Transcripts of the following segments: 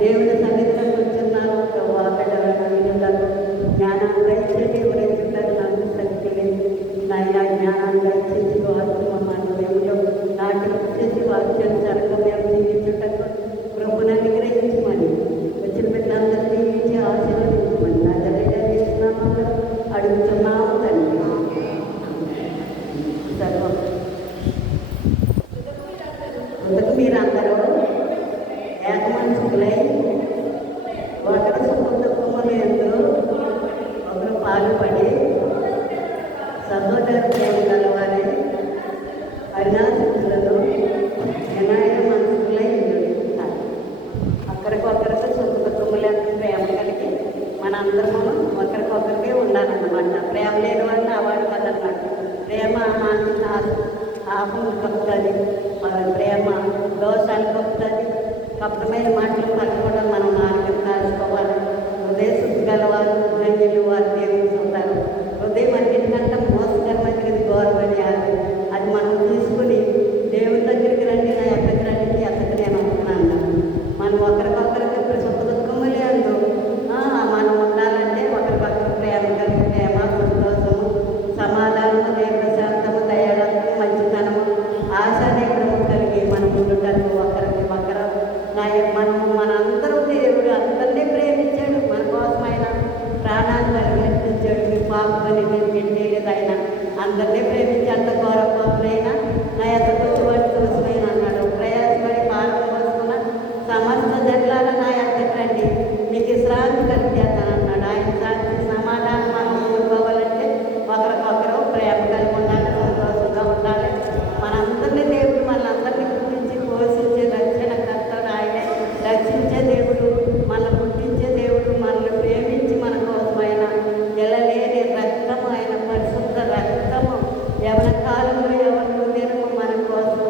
దేవుని సన్నిధిలో కూర్చున్నారు. జ్ఞానాన్ని దయచేసి గురించుంటారు. నాకు శక్తి లేదు నాయన. జ్ఞానాన్ని దయచేసి వాక్యం దేవుడు నాటి వచ్చేసి వాక్యం సరక మేము జీవించుటకు ప్రభుని అనుగ్రహించమని వచ్చిన బిడ్డలందరూ జీవించి ఆశీర్వదించమని నా దగ్గర చేస్తున్నాము అడుగుతున్నాము తండ్రి. సర్వం అందుకు మీరందరూ ఏకమనసుకులై ఒకరు సుఖదుఖములు ఎందు ఒకరు పాల్పడి సహోదర ప్రేమ కలవాలి. అరుణాశక్తులను వినాయక మనసుకులై ఒకరికొకరికి సుఖదుఖములు ఎందు ప్రేమ కలిగి మనందరము ఒకరికొకరికి ఉండాలన్నమాట. ప్రేమ లేని వాళ్ళు అవాడు కదన్నమాట. ప్రేమ ఆపం కప్పుతుంది, ప్రేమ దోషాలు కప్పుతుంది. కప్పమైన మాటలు పలకడం మనం నాలుగు కాల్చుకోవాలి. హృదయ శుద్ధి గలవారు ధన్యులు వారు దేవుని చూస్తారు. హృదయం అన్నిటికంటే మోసకరమైనది గౌరవని అది మనం తీసుకుని దేవుని దగ్గరికి రండి, నా ఎక్కడికి రండి, ఎక్కడికి నేను అనుకున్నాను. మనం ఒకరికొకరికి సుఖ దుఃఖములే అందు మనం ఉండాలంటే ఒకరికొకరు ప్రేమ కలిగి ప్రేమ, సంతోషము, సమాధానము, దీర్ఘశాంతము, దయాళత్వము, మంచితనము, ఆశానిగ్రహము కలిగి మనం ఉండటానికి ఒకరికి మనందరూ దేవుడు అందరినీ ప్రేమించాడు. మన కోసం ఆయన ప్రాణాన్ని పరిగెత్తించాడు. మీ పాపని నేను పెట్టేలేదు. ఆయన అందరినీ ప్రేమించి అంత గౌరవైనా నా ఎద్దకు వాటి కోసమైన అన్నాడు. ప్రయాసపడి పాలన కోసుకున్న సమస్త జట్లాల నా ఎద్దకు రండి, మీకు విశ్రాంతి కలిగేస్తాను అన్నాడు. ఆయన శాంతి సమాధానం మనం కోరుకోవాలంటే ఒకరికొకరు ప్రేమ కలిగి ఉండాలి, సంతోషంగా ఉండాలి. మనందరినీ దేవుడు మనందరినీ గురించి పోషించే రక్షణ కర్తడు ఆయనే. రక్షించే దేవుడు, మనల్ని పుట్టించే దేవుడు, మనల్ని ప్రేమించి మన కోసం ఆయన ఎలలేని రక్తము, ఆయన పరిశుద్ధ రక్తము యవన కాలంలో ఎవరు దినము మన కోసం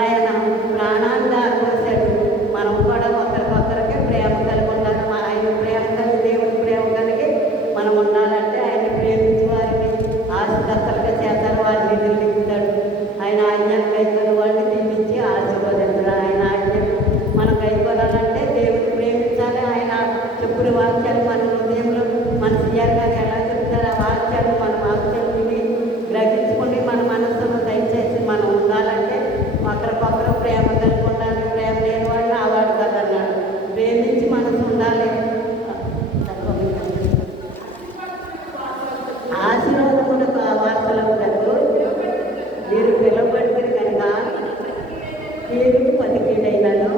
ఆయన ప్రాణాన్ని ఆకోసాడు. మనం కూడా ఒకరికొకరికి ప్రేమ కలిగి ఉండాలి. ఆయన ప్రేమ కలిగి దేవుడి ప్రేమ కలిగి మనం ఉండాలంటే ఆయన ప్రేమించి వారిని ఆశకర్తలుగా చేస్తారు, వారిని నిలుపుతాడు. ఆయన ఆజ్ఞలు కైకొని వాడిని దీవించి ఆశీర్వదించడు. ఆయన ఆజ్ఞలు మనం కైకొనాలంటే దేవుని ప్రేమించాలి. ఆయన చెప్పుడు వాక్యాలు మన హృదయంలో మన సీఆర్గారు ఎలా చెప్తారు ఆ వాక్యాలు మన వాక్యాలు విని గ్రహించుకుని మన మనస్సును దయచేసి మనం ఉండాలంటే ఒకరికొకరు ప్రేమ కలిగి ఉండాలి. ప్రేమ లేని వాళ్ళు ఆవాడు కదన్నాడు. ప్రేమించి మనసు ఉండాలి. ఆశీర్వాదములు వార్తలకు మీరు పిలువబడితే కనుక కీడుకు 10 కీడైనాను,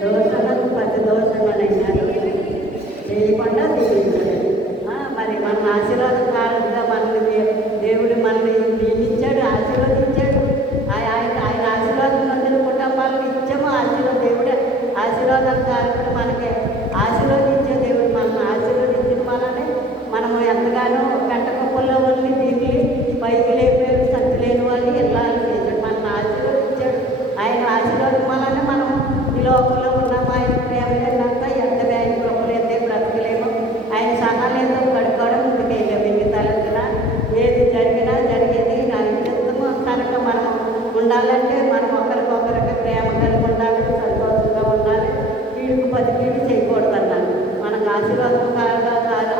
దోషణకు 10 దోషణలైనాను చేయకుండా దీవించాడు. మరి మన ఆశీర్వాదం కాలంగా మనల్ని దేవుడు మనల్ని దీవించాడు, ఆశీర్వదించాడు. ఆయన ఆశీర్వాదం అందరి కుటుంబాలను ఇచ్చాము. దేవుడే ఆశీర్వాదాలు కాలంలో మనకి ఆశీర్వదించే దేవుడు మనల్ని ఆశీర్వదించిన మనల్ని మనము ఎంతగానో గంట కుప్పల్లో వాళ్ళని దిగి పైకి లేపారు, శక్తి లేని వాళ్ళు ఇళ్ళాలు చేశాడు. మనల్ని ఆశీర్వదించాడు. ఆయన ఆశీర్వాదం మనల్ని మనం ఈ లోకంలో ఉన్నాము. ఆయన ప్రేమ లేదంతా ఎంత ఆయన కృపలు అయితే బ్రతకలేము. ఆయన సహాయంతో పడుకోవడం ముందుకు వెళ్ళాము. ఇంక తలెత్తిన ఏది జరిగినా జరిగేది ఆయన చిత్తము కనుక మనం ఉండాలంటే మనం ఒకరికొకరికి ప్రేమ కలిగి ఉండాలి, సంతోషంగా ఉండాలి. కీడుకు 10 కీడు చేయకూడదు అన్నాను. మనకు ఆశీర్వాదం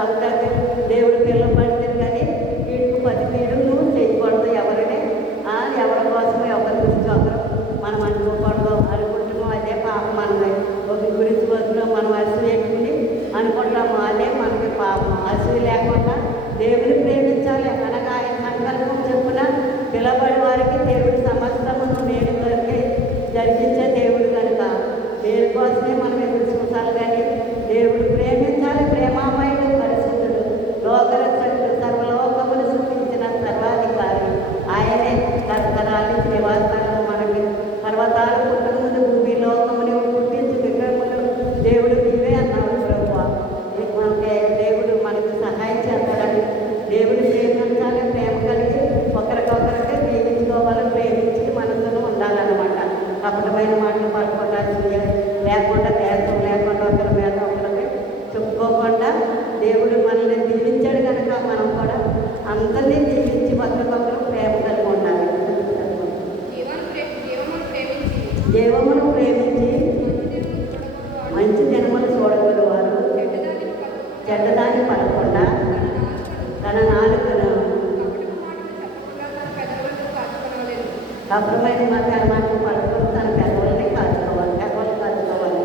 అవుతాకి దేవుడు పిల్లలు పడితే కానీ కీడుకు 10 కీడు నువ్వు చేయకూడదు. ఎవరిని ఎవరి కోసం ఎవరి గురించి ఒకరు మనం అనుకోకూడదు. అనుకుంటాము అదే పాపం. మనమే ఒకరి గురించి వద్దులో మనం అసలు వేసుకుని అనుకుంటాము, అదే మనకి పాపం. అసలు లేకుండా దేవుని ప్రేమించాలి. అనగా ఆయన సంకల్పం చెప్పున పిలబడి వారికి దేవుడి సమస్తమును మేలు దొరికి జరిగించే దేవుడు కనుక దేనికోసమే మనం ఎదురు చూసాలి. కానీ దేవుడు ప్రేమించాలి. ప్రేమామయుడు, పరిశుద్ధుడు, లోకరక్షకుడు, సర్వలోకములు సృష్టించిన సర్వాధికారి ఆయనే. తరతరాలు నివాసాలు మనకి పర్వతాలు పుట్టక ముందు భూమి లోకముని పుట్టించి విగ్రహములు దేవుడు నీవే అన్నాడు. ప్రభువా మనకి దేవుడు మనకు సహాయం చేస్తాడని దేవుడు ప్రేమించాలి. ప్రేమ కలిగి ఒకరికొకరికి ప్రేమించుకోవాలి. ప్రేమించి మనసులో ఉండాలన్నమాట. అప్పటమైన మాటలు పడుకోవడానికి లేకుండా దేశం లేకుండా ఒకరి మీద అప్పుడమైన మాటలు పడుకొని తన పెద్దవాళ్ళని కాచుకోవాలి, పెద్దవాళ్ళు కాచుకోవాలి.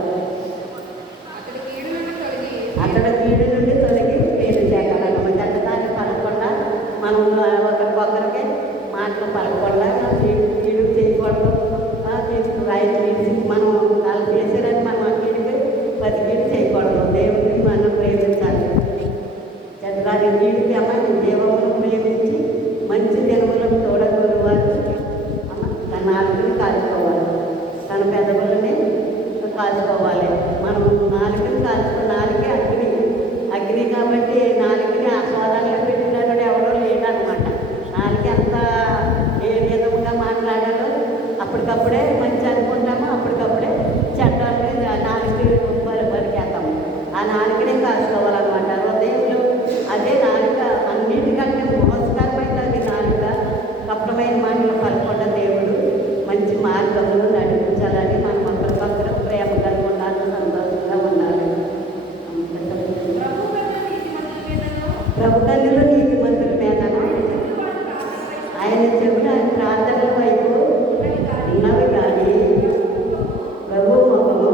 అక్కడ కీడు నుండి తొలగి మేలు చేయాలన్నమాట. చెడ్డదాన్ని పలకుండా మనం ఒకరికొకరికి మాటలు పలకుండా కీడు చేయకూడదు. మనం వాళ్ళు చేసేదని మనం ఆ కీడుకి కీడు చేయకూడదు. దేవుడిని మనం ప్రేమించాలి. చెడ్డదాన్ని కీడుకి అమ్మ దేవులను ప్రేమించి మంచి జన్మలను చూడగలరు వారు తన నాలుగుని కాచుకోవాలి, తన పెదవులని కాచుకోవాలి. మనం నాలుగుని నాలుగే అగ్ని కాబట్టి నాలుగుని ఆస్వాదాలు పెట్టినాడు ఎవరో లేడనమాట. నాలుగు అంత ఏ విధంగా మాట్లాడాలో అప్పటికప్పుడే మంచి అనుకుంటాము, అప్పటికప్పుడే చెడ్డని నాలుగు పరికేస్తాము. ఆ నాలుగునే కాచుకోవాలన్నమాట. హృదయంలో అదే నాలుక అన్నిటికంటే మోసకరమైనది నాలుక. కపటమైన మాటలు పలకుండా దేవుడు మంచి మార్గంలో నడిపించాలని మనం ఒకరికొకరు ప్రేమ కలిగి ఉండాలి, సంతోషంగా ఉండాలి. ప్రభు కన్నులు నీతిమంతుల మీదను ఆయన చెవిన ప్రార్థనల వైపు ఉన్నవి కానీ ప్రభు ముఖము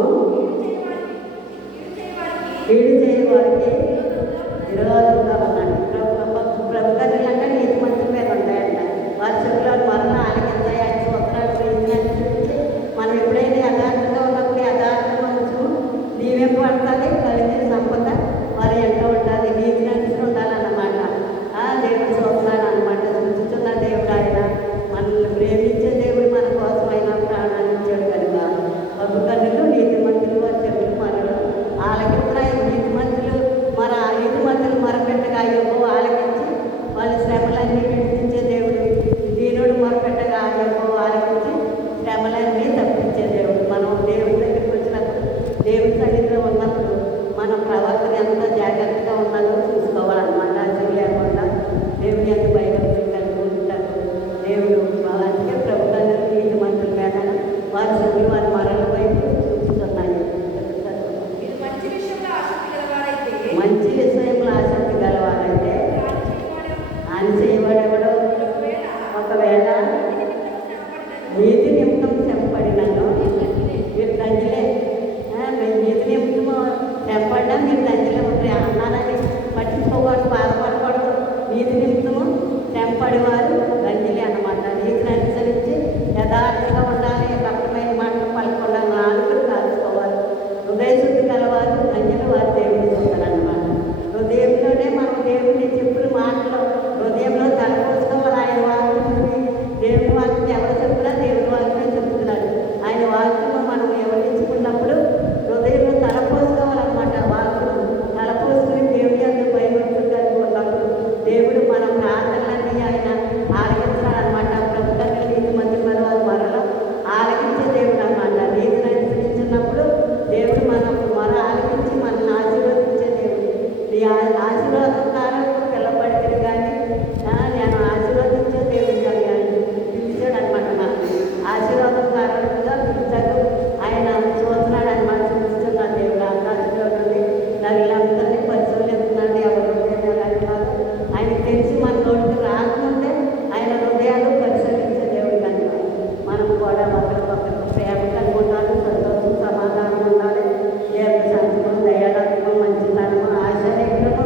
కీడు చేయవారికి విరోధంగా ఉన్నాడు. ప్రభు కన్నులు అంటే నీతిమంతుల మీద ఉంటాయంట. వారి చెవిలో మరణ ఆలకించాయి, ఆయన సూత్రాలు అనుసరించి మనం ఎప్పుడైనా యథార్థంగా ఉన్నప్పుడు యథార్థంగా ఉంచు నీవే పడుతుంది. కలిగిన సంపద వారి ఎంట ఉంటుంది, నీతిని అనుసరి ఉండాలన్నమాట. దేవుడు సూత్రాలు అనమాట. చూస్తున్న దేవుడు ఆయన మనల్ని ప్రేమించే దేవుడు మన కోసమైన ప్రాణాన్ని ఇచ్చాడు కనుక ప్రభు కన్నులు నీతిమంతులు వారి చెవులు మనలో ఆలకించాయి. నీతిమంతులు నీతిమంతులు మొరపెట్టగా అయ్యో ఆలకించి వాళ్ళ శ్రమలన్నీ విడిపించే దేవుడు. దీనుడు మొరపెట్టగా అయ్యో ఆలకించి శ్రమలన్నీ తప్పించే దేవుడు. మనం దేవుడి దగ్గరికి వచ్చినప్పుడు, దేవుడి సన్నిధిలో ఉన్నప్పుడు మన ప్రవర్తన ఎంత జాగ్రత్తగా ఉన్నదో చూసుకోవాలన్నమాట. అసలు లేకుండా దేవుడి ఎంత భయభక్తులు కలిగి ఉంటారు దేవుడు. అందుకే ప్రభు కన్నులు నీతిమంతుల మీద వారి చెవులు వారి మరల వైపు చూస్తున్నాయి. మంచి విషయంలో ఆసక్తి గలవారైతే ఆయన చేయబడేవాడు. ఒకవేళ నీతి నిమిత్తం చెప్పబడినను మీరు తండ్రిలే, నీతి నిమిత్తము చెప్పబడినా మీరు తండ్రిలే ఉంటాయి అన్నానని పట్టించుకోకూడదు, బాధపడకూడదు. నీతి నిమిత్తము చెప్పబడేవారు తండ్రిలే అన్నమాట. నీతిని అనుసరించి యథార్థంగా ఉండాలి, కష్టమైన మాటలు పలకుండా నాలుగులు కాల్చుకోవాలి. హృదయశుద్ధి గలవారు ధన్యులు, వారు దేవుని చూస్తారన్నమాట. హృదయంలోనే మనం దేవుని చెప్పులు మాటలు హృదయంలో తలపోసుకోవాలి. ఆయన వాక్యం దేవుని వాక్యం ఎవరు చెప్పినా దేవుని వాక్యమే చెప్తున్నాడు. ఆయన వాక్యము మనం వివరించుకున్నప్పుడు హృదయంలో తలపోసుకోవాలన్నమాట. వాక్యం తలపోసుకుని దేవుని అందు భయభక్తులు కలిగి ఉన్నప్పుడు దేవుడు మన ప్రార్థనలన్నీ ఆయన ఆలకించాలన్నమాట. ప్రభు కన్నులు నీతిమంతుల మీద వారు మరలా ఆలకించే దేవుడు అన్నమాట. నీతిని అనుసరించినప్పుడు దేవుడు మన మొర ఆలకించి మనల్ని ఆశీర్వదించే దేవుడు. నీ ఆశీర్వాదం ద్వారా పిల్లబడితే కానీ నేను ఆశీర్వదించే దేవుడు పిలిచాడు అనమాట. నాకు ఆశీర్వాదం కారణంగా పిలిచాడు ఆయన. చూస్తున్నాడు అనమాట, చూస్తున్న దేవుడు ఆకాశంలో నుండి వీళ్ళందరినీ పరిశీలిస్తున్నాడు. ఎవరు ఆయనకు తెలిసి మన నోటికి రాకముందే ఆయన హృదయాలు పరిశీలించే దేవుడు కనుక మనం కూడా ఒకరికొకరు ప్రేమ కలిగి ఉండాలి, సంతోషం సమాధానం ఉండాలి, శాంతం దయాళత్వం మంచితనము ఆశ్చర్యము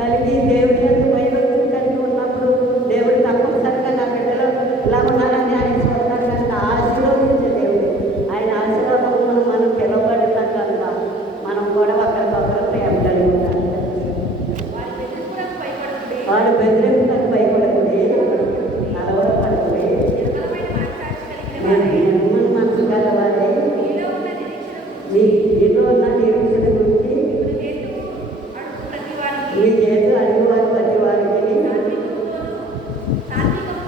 కలిగి దేవుడి యొక్క భయభక్తులు కలిగి ఉన్నప్పుడు దేవుడు తప్పనిసరిగా నా బిడ్డలు ఇలా ఉన్నారని ఆయన చూస్తారు కనుక ఆశీర్వదించే దేవుడు. ఆయన ఆశీర్వాదం మనం పిలువబడినాం కనుక మనం కూడా ఒకరికొకరు ప్రేమ కలిగి ఉండాలి. వాడు బెదిరింపులకు భయపడకూడదు, అలవడపడకూడదు, నిర్మల మనసు గలవారే నీలో ఉన్న నిరీక్షణ గురించి నీ చేతు అడుగువారు ప్రతి వారికి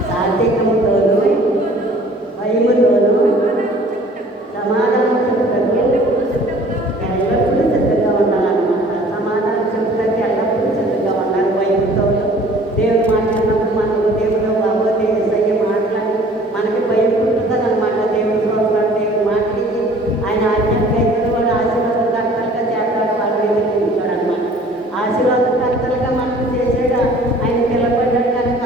సాత్వికముతోనూ భయముతోనూ సమాధానం చెప్పుటకు ఎల్లప్పుడూ సిద్ధంగా ఉండాలన్నమాట. సమాధానం చెప్పుటకు ఎల్లప్పుడూ సిద్ధంగా ఉండాలి. భయంతోనూ దేవుడు మాట్లాడినప్పుడు మన హృదయంలో బాబోతే ఏసయ్య మాట్లాడి మనకి భయం పుట్టుతుంది అనమాట. దేవుడు చూస్తున్నాడు, దేవుడు మాట్లాడి ఆయన ఆజ్ఞాకైతే వాడు ఆశీర్వాదకర్తలుగా చేస్తాడు, వాడు ఎదుర్కొంటాడు అనమాట. ఆశీర్వాదకర్తలుగా మనకు చేసాడు. ఆయన పిలబడ్డాడు కనుక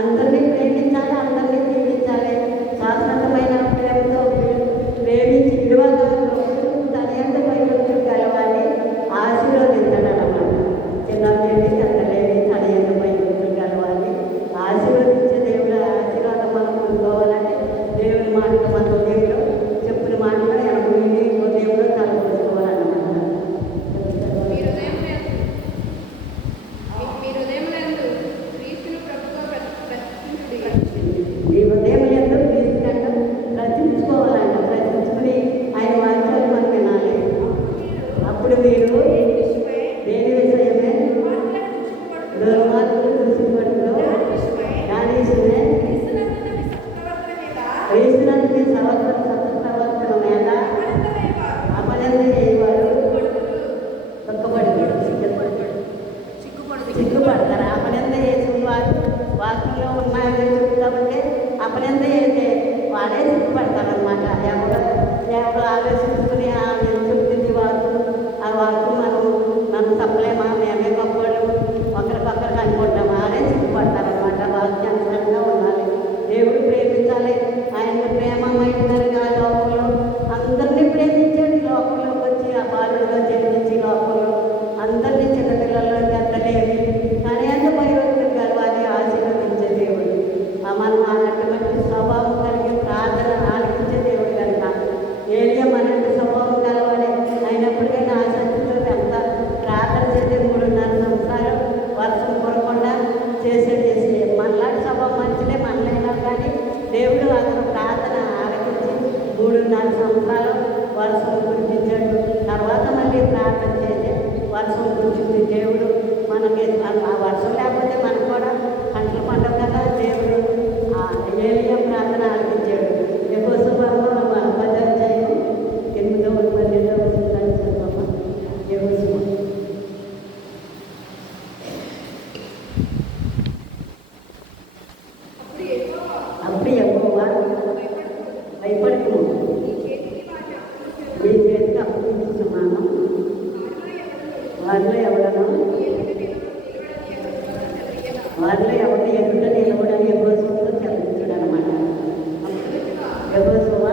అందరినీ ప్రేమించాలి, అందరినీ దీవించాలి. శాసన అప్పుడంతా అయితే వాడే సిగ్గుపడతారనమాట. ఎవరు ఆలోచించుకుని నేను చెప్తుంది వాకు ఆ వాకు మనం తప్పలేమా, మేమే గొప్పలు ఒకరికొకరికి అనుకుంటాం. వాడే సిగ్గుపడతారనమాట. వాక్యానుసరంగా ఉండాలి, దేవుడు ప్రేమించాలి. ఆయన ప్రేమమైనగా లోకంలో అందరినీ ప్రేమించాడు. లోకంలోకి వచ్చి ఆ బాలుడిగా జన్మించి లోకంలో అందరినీ చిన్నపిల్లల్లో పెద్దలేమి కానీ అంత భయభక్తులు కలవాలి, ఆశీర్వదించే దేవుడు. మనం అన్నటువంటి స్వభావం కలిగి ప్రార్థన ఆలకించే దేవుడు కనుక ఏలియా మనకి స్వభావం కలవాలి. అయినప్పటికైనా ఆసక్తితో ఎంత ప్రార్థన చేసే 3.5 సంవత్సరాలు వర్షం కొరకుండా చేసేది. మనలాంటి స్వభావం మంచిదే, మనలైనా కానీ దేవుడు అతను ప్రార్థన ఆలకించి 3.5 సంవత్సరాలు వర్షం కురిపించాడు. తర్వాత మళ్ళీ ప్రార్థన చేసి వర్షం కురిపించి దేవుడు మనకి ఆ వర్షం లేకపోతే మనకు కూడా పంటలు పండవు కదా. దేవుడు ఏలియా ప్రార్థన ఆలకించాడు. ఎక్కువ మనం 10వ అధ్యాయం 8వ 12వ వచనాలు చదవమ్మా. అప్పుడు యెహోవా భయపడకు, నీ చేతికి అప్పగించుచున్నాను. వారిలో ఎవరు ఎదుట నిలబడని యెహోషువతో చదివించుడు అనమాట. యెహోషువ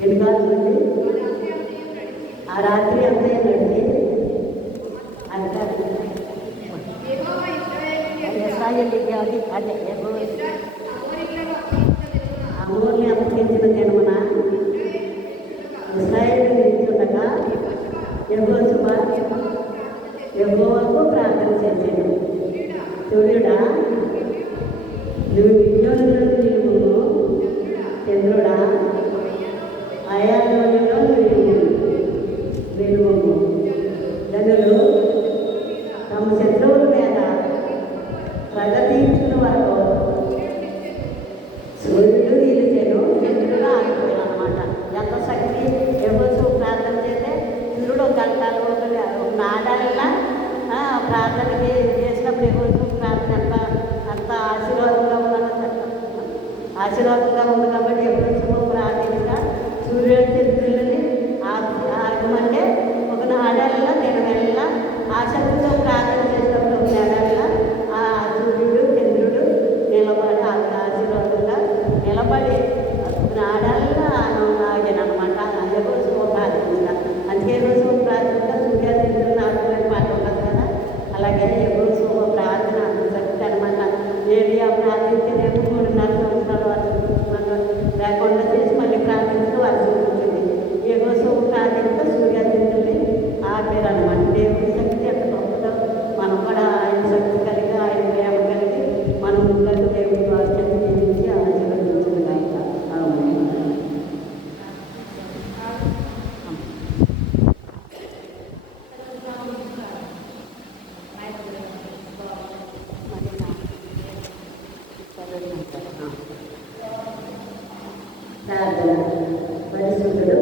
గిల్గాలు నుండి ఆ రాత్రి అంతా నడిచి అమూల్ని అప్పగించిన జన్మన ఇశ్రాయేలు నిలుచుండగా యెహోషువ యెహోవాకు ప్రార్థన చేశాను. సూర్యుడా నువ్వు విజ్ఞానులను నిలువుము, చంద్రుడా అయాలోనిలో నిలువుము. జనులు తమ శత్రువుల మీద పగ తీర్చిన వరకు సూర్యుడు నిలిచాను, చంద్రుడు ఆగిపోయాను అనమాట. ఎంత శక్తి యెహోషువ ప్రార్థన చేస్తే చంద్రుడు ఒక గంటలు ఒక నాడాలన్నా ప్రార్థనకి చేసినప్పుడు యెహోషువ ప్రార్థన అంత ఆశీర్వాదంగా ఉంది కాబట్టి యెహోషువ ప్రార్థనగా సూర్యుడు చంద్రులని ఆగమంటే ఒక నాడాలన్నా నేను వెళ్ళ ఆసక్తితో ప్రార్థన చేసినప్పుడు ఒక నాడాలన్నా ఆ సూర్యుడు చంద్రుడు నిలబడి ఆశీర్వాదంగా నిలబడి నాడాలన్నా ఆగాను అనమాట. యెహోషువ ప్రార్థన అందుకే యెహోషువ ప్రార్థన సూర్య చంద్రుడు ఆడాలని పాట ఉంటుంది కదా. అలాగే యెహోషువ ప్రార్థన అంత శక్తి అనమాట. ఏలియా ప్రార్థించేదేమో 3.5 సంవత్సరాల వరకు లేకుండా చేసి మళ్ళీ ప్రార్థించడం వర్షం ఉంటుంది. యెహోషువ ప్రార్థించ సూర్య చంద్రుడిని ఆపారు అనమాట. దేవుడి శక్తి ఎంత గొప్పదో మనం కూడా ఆయన శక్తి కలిగి ఆయన ప్రేమ కలిగి మనం ముందుకు దేవుడి వాక్యాన్ని జీవించి ఆశీర్వదించడం కాక. ప్రార్థన. పరిశుద్ధుడు